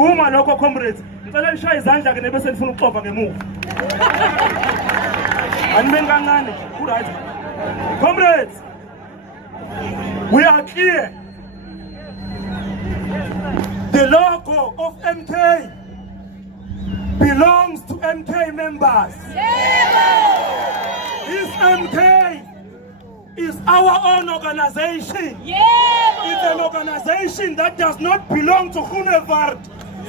Vuma lokho comrades. Ngicela nishaye izandla ke nebese nifuna ukuxova ngemuva. Anime kancane, right. Comrades, we are clear. The logo of MK belongs to MK members. This MK is our own organization. It's an organization that does not belong to Hunevard.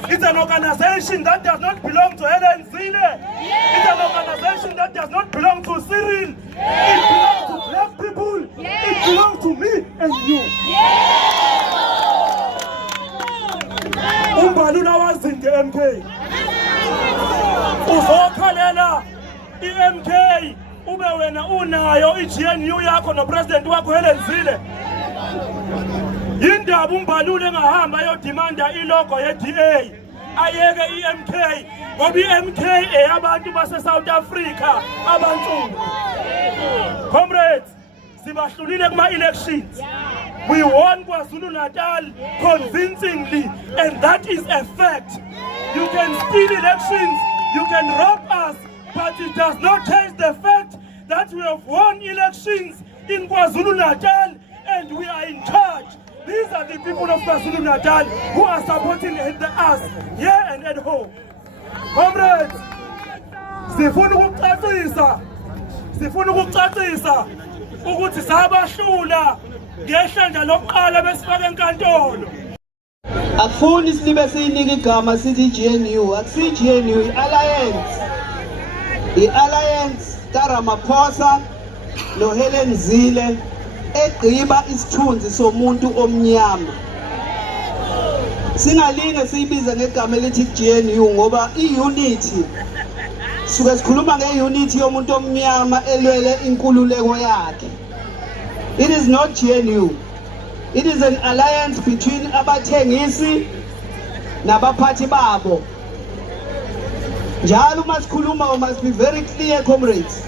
It's an organization that does not belong to Helen Zille. It's an organization that does not belong to Cyril. It belongs to black people. It belongs to me and you. Umbalula wazinge MK. Uzokhalela iMK ube wena unayo iGNU yakho nopresident wakho Helen Zille. Indaba umbalule engahamba yodimanda ilogo yeDA ayeke iMK ngoba iMK eyabantu base South Africa abansundu. Comrades, sibahlulile kuma elections. We won KwaZulu-Natal convincingly, and that is a fact. You can steal elections, you can rob us, but it does not change the fact that we have won elections in KwaZulu-Natal and we are in charge. These are the people of KwaZulu-Natal who are supporting us here and at home. Comrades, sifuna ukucacisa ukuthi sabahlula ngehlandla lokuqala besifaka enkantolo. Akufuni silibe siyinika igama sithi GNU, akusi GNU, i-Alliance. I-Alliance kaRamaphosa noHelen Zille egqiba isithunzi somuntu omnyama. Singalinge siyibize ngegama elithi GNU ngoba i-unity suke sikhuluma nge-unity yomuntu omnyama elwele inkululeko yakhe. It is not GNU. It is an alliance between abathengisi nabaphathi babo. Njalo masikhuluma, we must be very clear, comrades.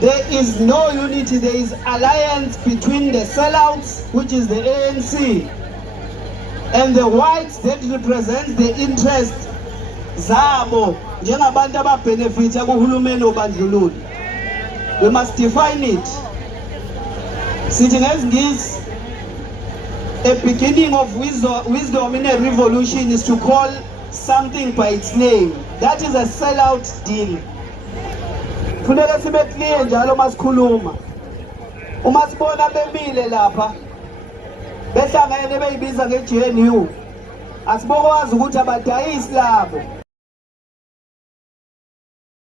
There is no unity, there is alliance between the sellouts, which is the ANC, and the whites that represent the interest zabo njengabantu ababenefita kuhulumeni obandlululo. We must define it. Sitting as ngisi, a beginning of wisdom in a revolution is to call something by its name. That is a sellout deal. Funeka sibe clear njalo masikhuluma. Uma sibona bemile lapha behlangene beyibiza ngeGNU, asibokwazi ukuthi abadayisi labo